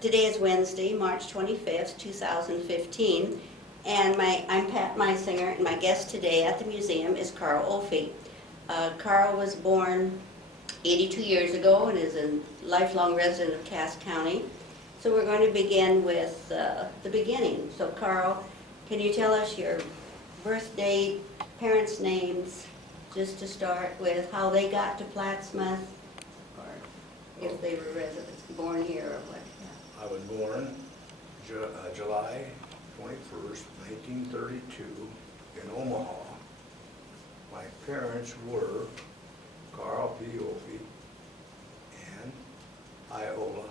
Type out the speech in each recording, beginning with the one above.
Today is Wednesday, March 25th, 2015, and I'm Pat Meisinger, and my guest today at the museum is Carl Opie. Carl was born 82 years ago and is a lifelong resident of Cass County. So we're going to begin with the beginning. So Carl, can you tell us your birth date, parents' names, just to start with, how they got to Plattsmouth, or if they were residents, born here or what? I was born July 21st, 1932 in Omaha. My parents were Carl P. Opie and Iola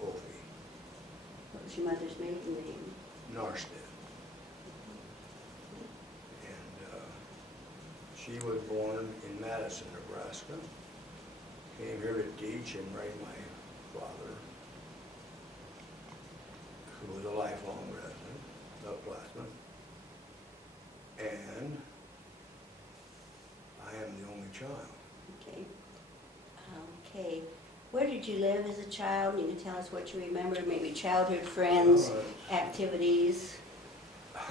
Opie. What was your mother's maiden name? Narstead. And she was born in Madison, Nebraska. Came here to teach and married my father, who was a lifelong resident of Plattsmouth. And I am the only child. Okay. Okay. Where did you live as a child? You can tell us what you remember, maybe childhood friends, activities,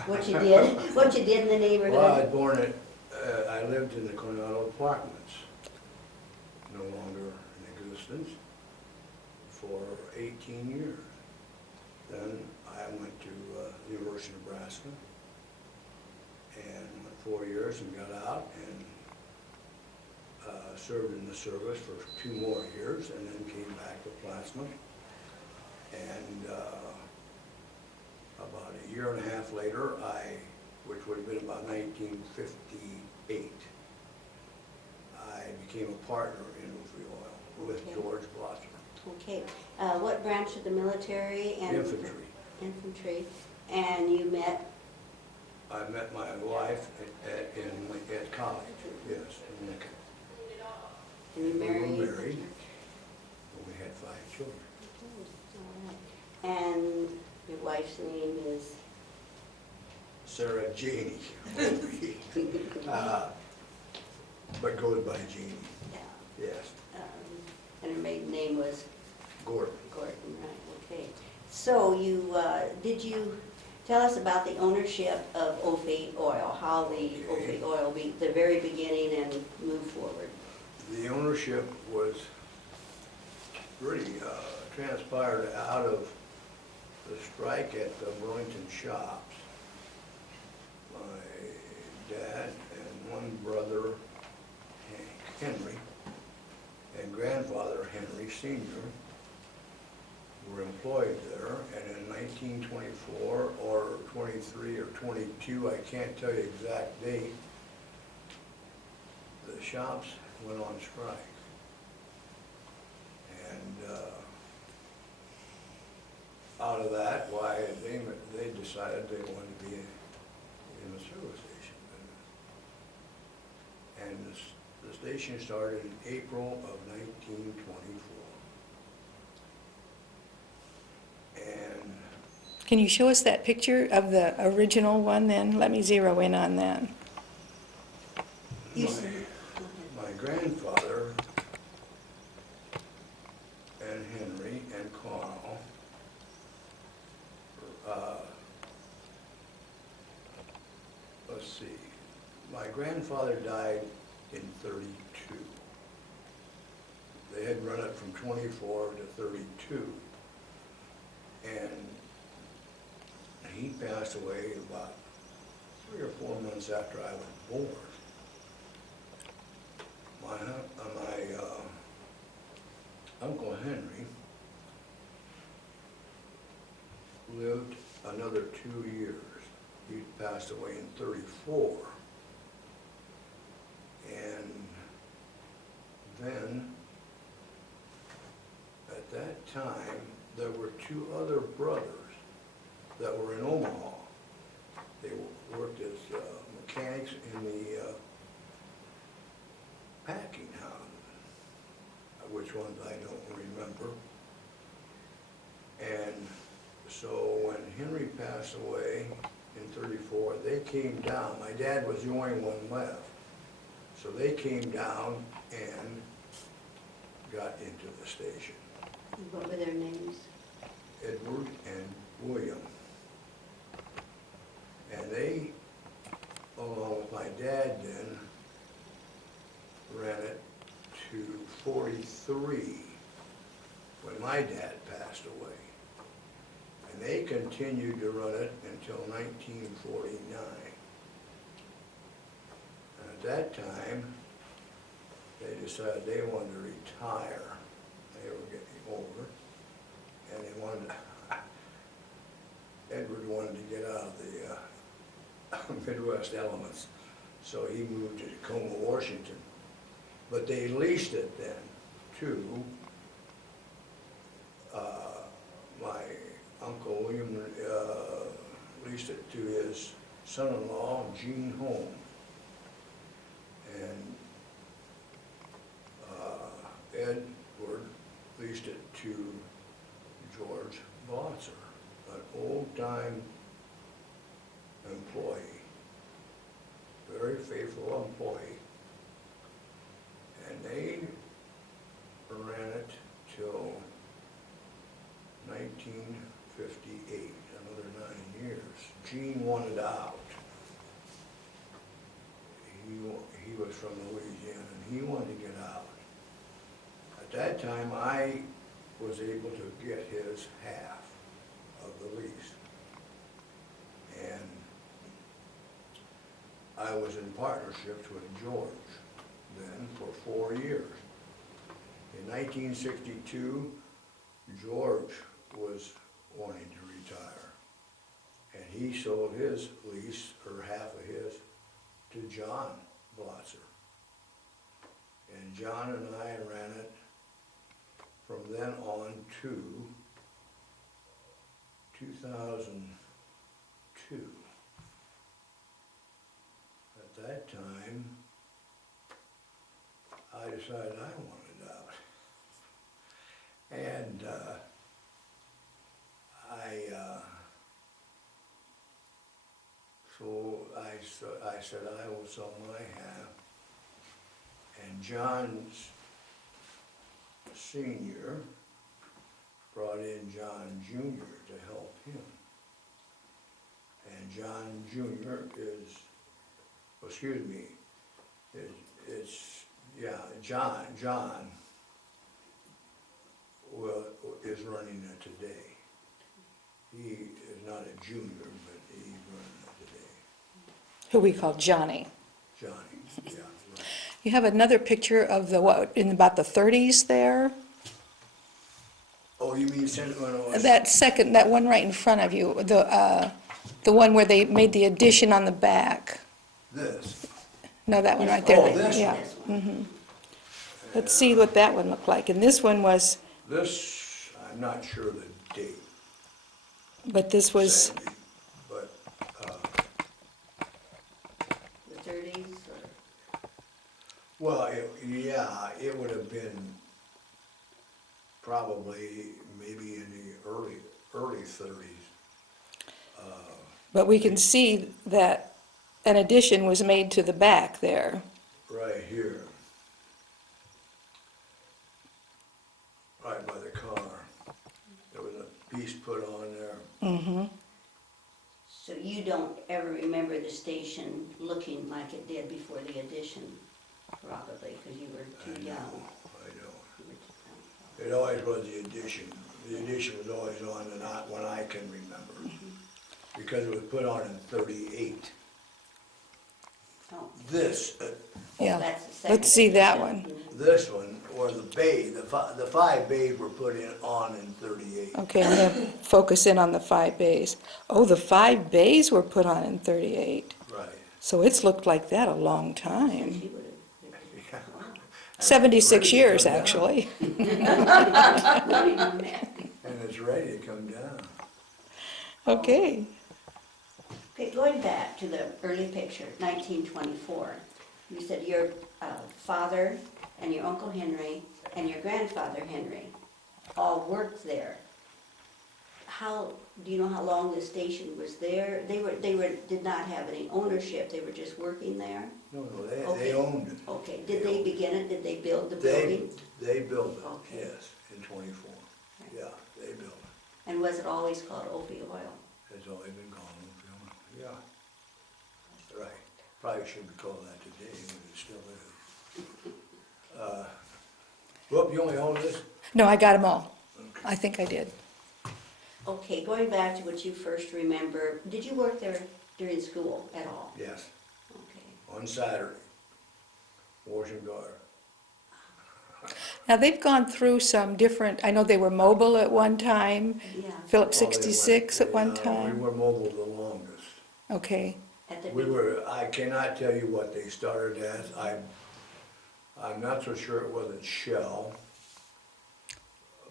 what you did, what you did in the neighborhood. Well, I was born at, I lived in the Coronado Apartments, no longer in existence, for 18 years. Then I went to the University of Nebraska and went 4 years and got out and served in the service for 2 more years and then came back to Plattsmouth. And about a year and a half later, which would have been about 1958, I became a partner in Opie Oil with George Blosser. Okay. What branch of the military? And Infantry. Infantry. And you met? I met my wife at college, yes, in Lincoln. And you married? We were married, and we had 5 children. All right. And your wife's name is? Sarah Janie Opie, but goes by Janie, Yeah. yes. And her maiden name was? Gordon. Gordon, right, okay. So did you tell us about the ownership of Opie Oil, how the Opie Oil, the very beginning and move forward? The ownership was really transpired out of the strike at the Burlington shops. My dad and one brother, Henry, and grandfather, Henry Sr., were employed there, and in 1924 or 23 or 22, I can't tell you exact date, the shops went on strike. And out of that, why they decided they wanted to be in the service station business. And the station started in April of 1924. And Can you show us that picture of the original one then? Let me zero in on that. my grandfather and Henry and Carl, let's see, my grandfather died in 32. They had run it from 24 to 32. And he passed away about 3 or 4 months after I was born. My Uncle Henry lived another 2 years. He passed away in 34. And then, at that time, there were 2 other brothers that were in Omaha. They worked as mechanics in the packing houses, which ones I don't remember. And so when Henry passed away in 34, they came down. My dad was the only one left. So they came down and got into the station. What were their names? Edward and William. And they, along with my dad then, ran it to 43 when my dad passed away. And they continued to run it until 1949. And at that time, they decided they wanted to retire. They were getting older, and they wanted to, Edward wanted to get out of the Midwest elements, so he moved to Tacoma, Washington. But they leased it then to my Uncle William leased it to his son-in-law, Gene Home. And Edward leased it to George Blotzer, an old-time employee, very faithful employee. And they ran it till 1958, another 9 years. Gene wanted out. He was from Louisiana, and he wanted to get out. At that time, I was able to get his half of the lease. And I was in partnerships with George then for 4 years. In 1962, George was wanting to retire, and he sold his lease, or half of his, to John Blotzer. And John and I ran it from then on to 2002. At that time, I decided I wanted out. And so I said I will sell my half. And John's Senior brought in John Jr. to help him. And John Jr. is, excuse me, John is running it today. He is not a junior, but he's running it today. Who we call Johnny. Johnny, yeah, right. You have another picture of the, what, in about the 30s there? Oh, you mean when I was... That second, that one right in front of you, the one where they made the addition on the back. This? No, that one right there. Oh, this Yeah. one. Let's see what that one looked like. And this one was, This, I'm not sure the date, but this was, Sandy, but, The 30s or? well, yeah, it would have been probably maybe in the early 30s. but we can see that an addition was made to the back there. Right here. Right by the car. There was a piece put on there. So you don't ever remember the station looking like it did before the addition, probably, because you were I too know, young. I know. You were too young. It always was the addition. The addition was always on and not when I can remember. Because it was put on in 38. Oh, This, Yeah, that's the second let's see that edition. one. this one, or the bay, the five bays were put on in 38. Okay, I'm gonna focus in on the 5 bays. Oh, the 5 bays were put on in 38. Right. So it's looked like that a long She time. would 76 Ready to years, come down. actually. have, voting on that. And it's ready to come down. Okay. Okay, going back to the early picture, 1924, you said your father and your Uncle Henry and your grandfather Henry all worked there. Do you know how long the station was there? They did not have any ownership, they were just working there? No, Okay. they owned it. Okay, did they begin it, did they build the building? They built it, Okay. yes, in 24. Yeah, they built it. And was it always called Opie Oil? It's always been called Opie Oil. Yeah, right. Probably shouldn't be called that today, but it still is. Whoop, you only hold this? No, I got them all. I think I did. Okay, going back to what you first remember, did you work there during school at all? Yes, Okay. on Saturday. Washing guard. Now, they've gone through some different, I know they were mobile at one time, Yeah. Phillips Well, they went- 66 at one We time. were mobile the longest. Okay, At the We were, I cannot tell you what they started as. I'm not so sure it wasn't Shell.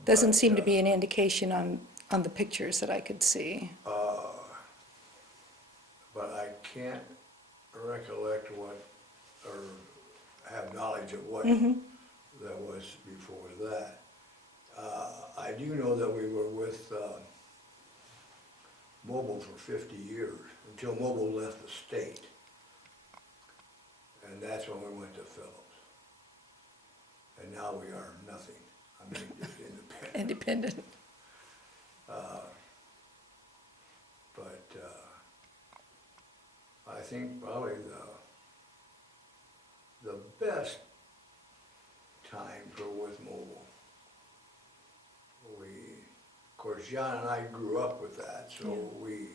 doesn't but, seem to be an indication on the pictures that I could see. But I can't recollect what, or have knowledge of what that was before that. I do know that we were with Mobil for 50 years, until Mobil left the state. And that's when we went to Phillips. And now we are nothing. I mean, just independent. Independent. But I think probably the best time for with Mobil, of course, John and I grew up with that, so we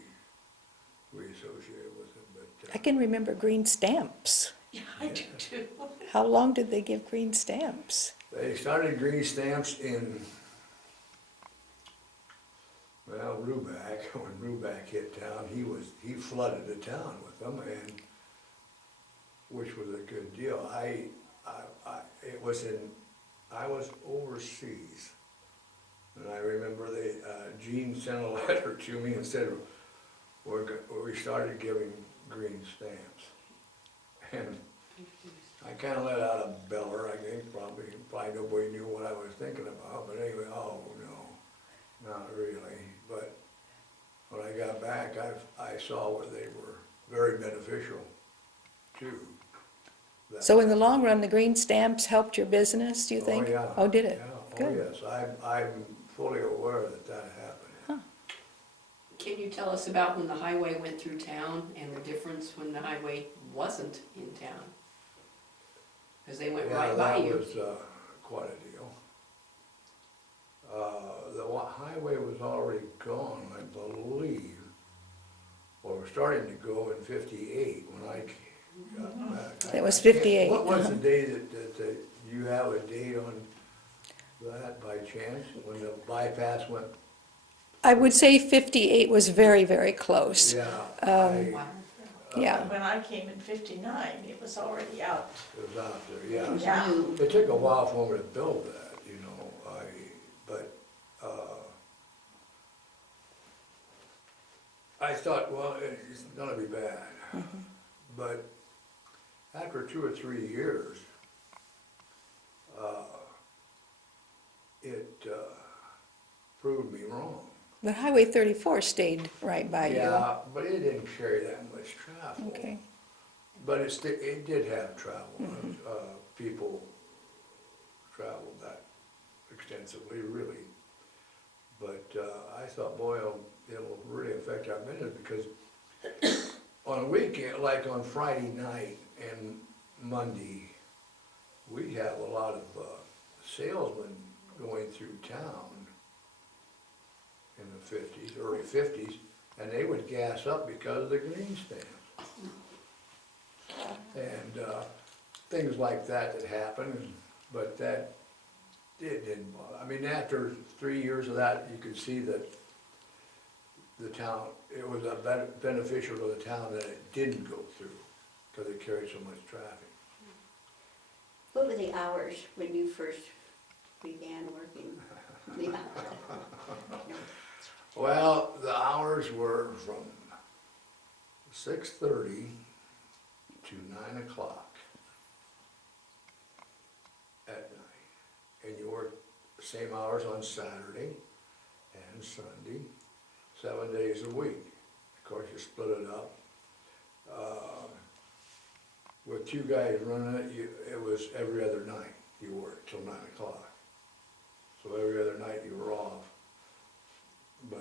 associated with it, but. I can remember green stamps. Yeah, I do too. How long did they give green stamps? They started green stamps in, well, Ruback. When Ruback hit town, he flooded the town with them, and, which was a good deal. I was overseas, and I remember Gene sent a letter to me and said, we started giving green stamps. And I kind of let out a beller, I think, probably nobody knew what I was thinking about, but anyway, oh, no, not really. But when I got back, I saw where they were very beneficial, too. So in the long run, the green stamps helped your business, do you think? Oh, yeah. Oh, did it? Yeah. Oh, Good. yes, I'm fully aware that that happened. Can you tell us about when the highway went through town and the difference when the highway wasn't in town? Because they went right by Yeah, you. that was quite a deal. The highway was already gone, I believe, or starting to go in 58 when I got back. It was I can't- 58, What was the day that you have a date on that by chance, when the bypass went? I would say 58 was very, very close. Yeah, Wow. Yeah. When I came in '59, it was already out. it was out there, yeah. Yeah. New. It took a while for me to build that, but I thought, well, it's gonna be bad. But after 2 or 3 years, it proved me wrong. But Highway 34 stayed right by you. Yeah, but it didn't carry that much traffic. Okay. But it did have travel. People traveled that extensively, really. But I thought, boy, it'll really affect our business, because on a weekend, like on Friday night and Monday, we have a lot of salesmen going through town in the 50s, early 50s, and they would gas up because of the green stamps. And things like that happened, but it didn't bother. I mean, after 3 years of that, you could see that the town, it was beneficial to the town that it didn't go through, because it carried so much traffic. What were the hours when you first began working? Yeah. Well, the hours were from 6:30 to 9 o'clock at night. And you worked the same hours on Saturday and Sunday, 7 days a week. Of course, you split it up. With 2 guys running it, it was every other night you worked till 9 o'clock. So every other night you were off. But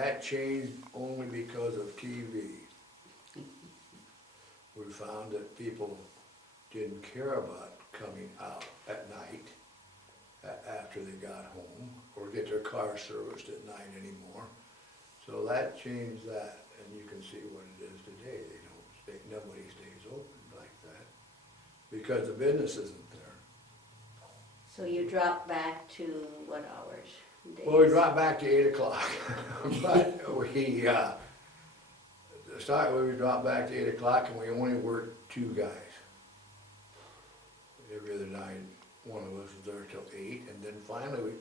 that changed only because of TV. We found that people didn't care about coming out at night after they got home, or get their car serviced at night anymore. So that changed that, and you can see what it is today. They don't stay, nobody stays open like that, because the business isn't there. So you dropped back to what hours? Well, we Days? dropped back to 8 o'clock, but we, to start with, we dropped back to 8 o'clock, and we only worked 2 guys. Every other night, one of us was there till 8, and then finally,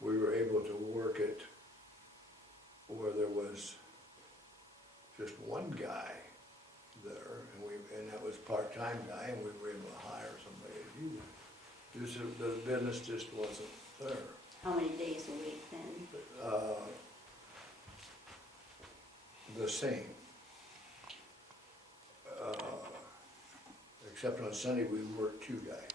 we were able to work it where there was just 1 guy there, and that was part-time guy, and we were able to hire somebody to do that. The business just wasn't there. How many days a week then? The same. Except on Sunday, we worked 2 guys.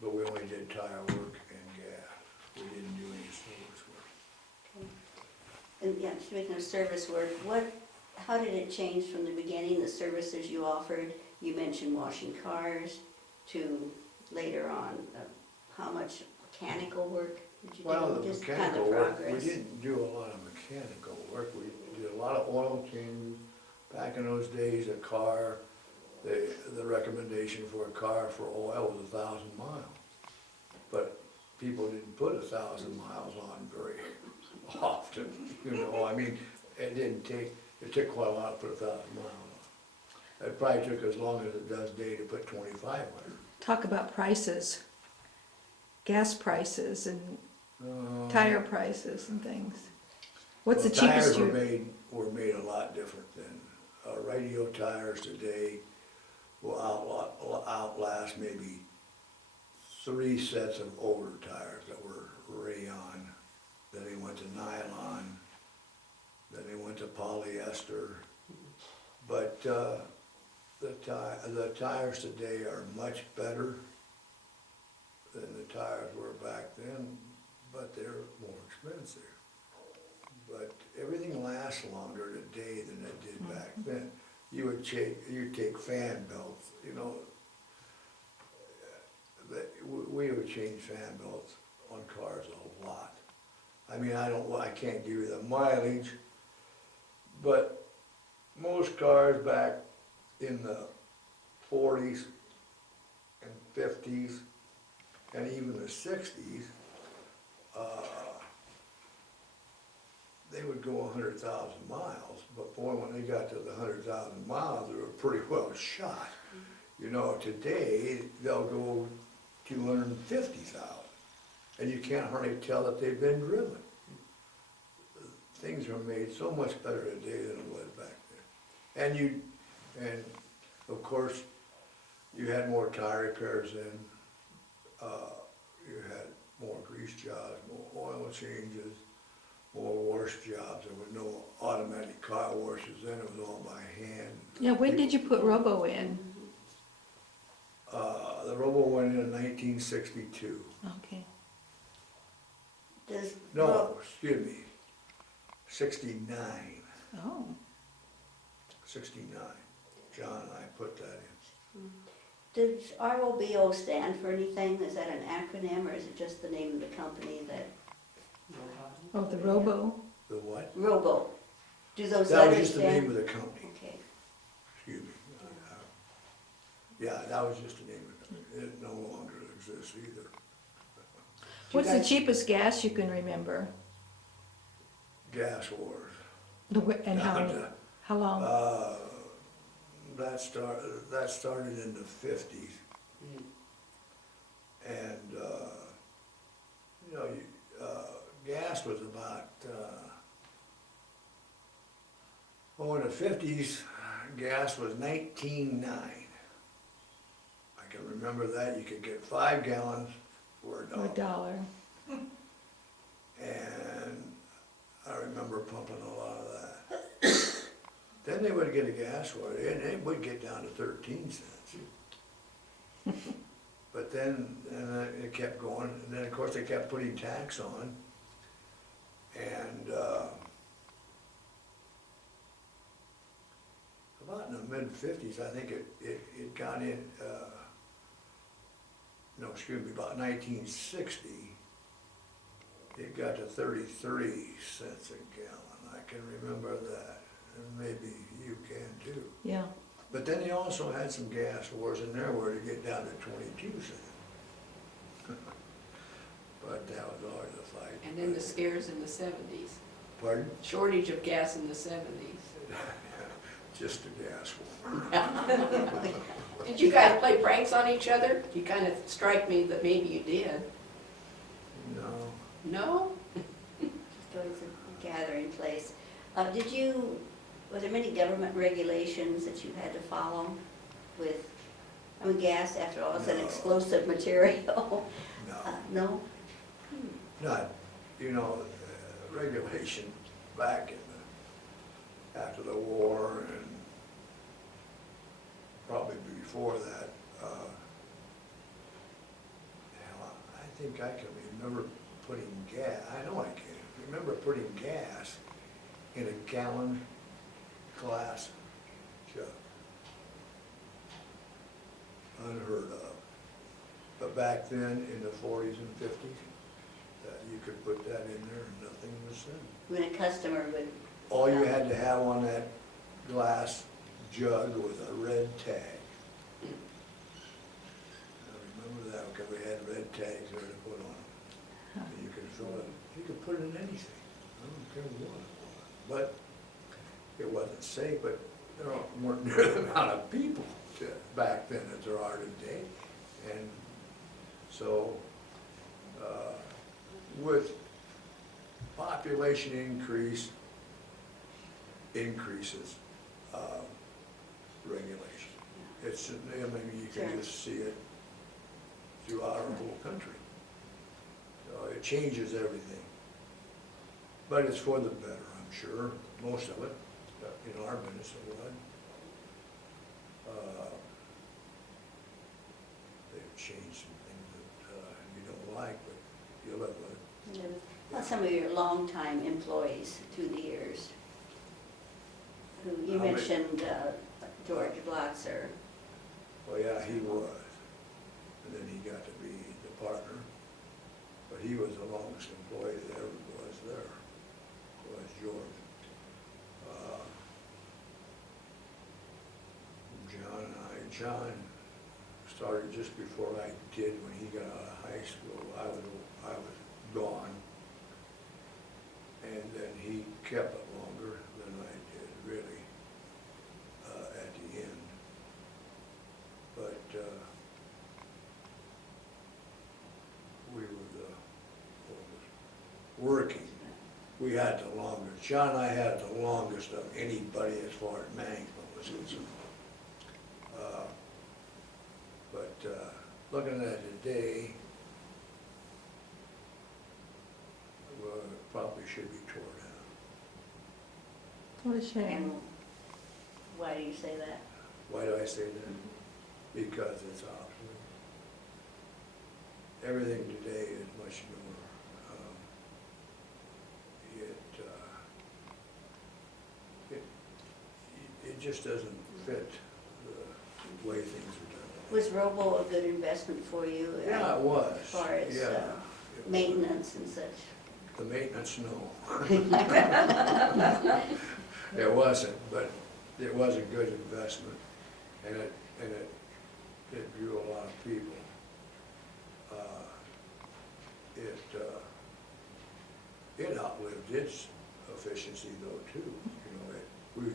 But we only did tire work and gas. We didn't do any service work. Okay. And yeah, speaking of service work, how did it change from the beginning, the services you offered? You mentioned washing cars to later on, how much mechanical work did you do? Well, the Just kind mechanical of work, we progress. didn't do a lot of mechanical work. We did a lot of oil changes. Back in those days, a car, the recommendation for a car for oil was 1,000 miles. But people didn't put 1,000 miles on very often, you know. I mean, it took quite a while to put 1,000 miles on. It probably took as long as it does today to put 2,500. Talk about prices, gas prices and Uh, tire prices and things. What's the Well, cheapest tires were made a lot different than, radio tires today will outlast maybe 3 sets of older tires that were rayon. Then they went to nylon, then they went to polyester. But, the tires today are much better than the tires were back then, but they're more expensive. But everything lasts longer today than it did back then. You'd take fan belts, you know. We would change fan belts on cars a lot. I mean, I can't give you the mileage, but most cars back in the 40s and 50s and even the 60s, they would go 100,000 miles, but boy, when they got to the 100,000 miles, they were pretty well shot. You know, today, they'll go 250,000, and you can't hardly tell that they've been driven. Things are made so much better today than it was back then. And of course, you had more tire repairs then, you had more grease jobs, more oil changes, more wash jobs. There were no automatic car washes then, it was all by hand. Yeah, when did you put Robo in? The Robo went in 1962. Okay. Does No, excuse me, 69. Oh, 69. John and I put that in. Does ROBO stand for anything? Is that an acronym, or is it just the name of the company that, oh, the Robo. The what? Robo? Do those That was letters just the name of stand? the company, Okay. excuse me. Yeah, that was just the name of the company. It no longer exists either. What's the cheapest gas you can remember? Gas Wars. And how long? That started in the 50s. And, you know, gas was about, in the 50s, gas was 19.9. I can remember that. You could get 5 gallons for For $1. $1. And I remember pumping a lot of that. Then they would get a gas for it, and it would get down to 13 cents. But then it kept going, and then of course they kept putting tax on. And about in the mid-50s, I think it got in, no, excuse me, about 1960, it got to 33 cents a gallon. I can remember that, and maybe you can too. Yeah. But then they also had some gas wars in there where it get down to 22 cents. But that was always a fight. And then the scares in the 70s. Pardon? Shortage of gas in the 70s. Just a gas war. Did you guys play pranks on each other? You kind of strike me that maybe you did. No. No? Just always a gathering place. Were there many government regulations that you had to follow with, I mean, gas, after all, it's an No. explosive material. No. No? Not, regulation back after the war and probably before that. Hell, I think I can remember putting gas, I know I can remember putting gas in a gallon glass jug. Unheard of. But back then, in the 40s and 50s, you could put that in there and nothing was said. When a customer would, All you had to have on that glass jug was a red tag. I remember that because we had red tags there to put on. And you could fill it, you could put it in anything. I don't care what it was. But it wasn't safe, but there weren't near the amount of people back then as there are today. And so, with population increases regulation. It's, I mean, you can Sure. just see it throughout our whole country. So it changes everything. But it's for the better, I'm sure, most of it, in our business it would. They've changed some things that you don't like, but you live with it. well, some of your longtime employees through the years, who you How many? mentioned George Blotzer. Well, yeah, he was. And then he got to be the partner. But he was the longest employee that ever was there, was George. John started just before I did when he got out of high school. I was gone. And then he kept it longer than I did, really, at the end. But we were working. We had the longest. John and I had the longest of anybody as far as management was concerned. But looking at it today, probably should be tore down. What a shame. And why do you say that? Why do I say that? Because it's obsolete. Everything today is much newer. It just doesn't fit the way things are done. Was Robo a good investment for you? Yeah, it was. As far as Yeah, it was. maintenance and such? The maintenance, no. It wasn't, but it was a good investment, and it drew a lot of people. It outlived its efficiency though too. We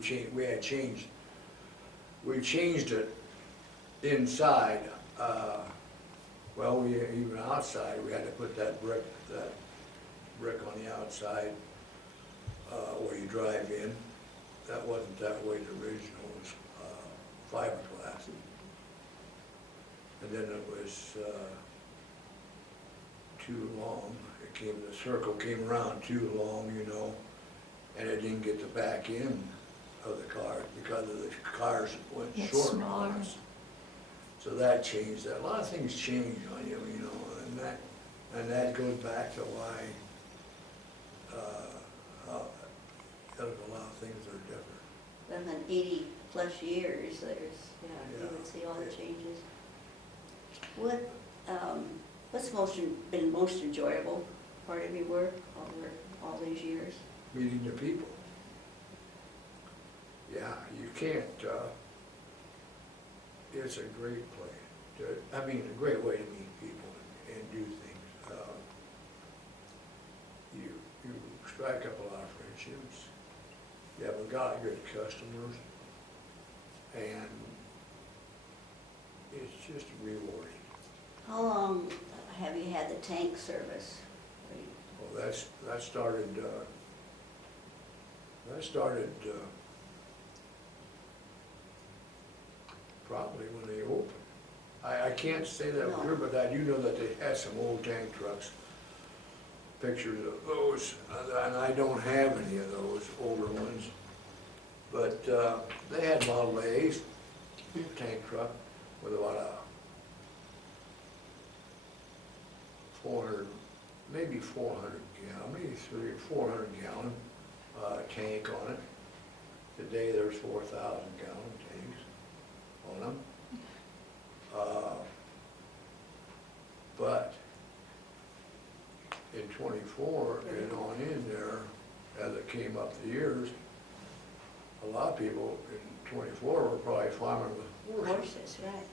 changed it inside. Well, even outside, we had to put that brick on the outside where you drive in. That wasn't that way the original. It was fiberglass. And then it was too long. The circle came around too long, and it didn't get the back end of the car because of the cars went It's short smaller. on us. So that changed that. A lot of things change on you, and that goes back to why there's a lot of things that are different. And then 80-plus years, there's, yeah, you Yeah. would see all the changes. What's been most enjoyable part of your work over all these years? Meeting the people. Yeah, you can't, it's a great place. I mean, a great way to meet people and do things. You strike up a lot of friendships. You have a lot of good customers, and it's just rewarding. How long have you had the tank service? Well, that started probably when they opened. I can't say that for sure, but I do know that they had some old tank trucks, pictures of those, and I don't have any of those older ones. But they had Model A's, tank truck, with about a 400, maybe 400 gallon, maybe 300 or 400 gallon tank on it. Today there's 4,000 gallon tanks on them. But in 24 and on in there, as it came up the years, a lot of people in 24 were probably farming with horses. Horses, right.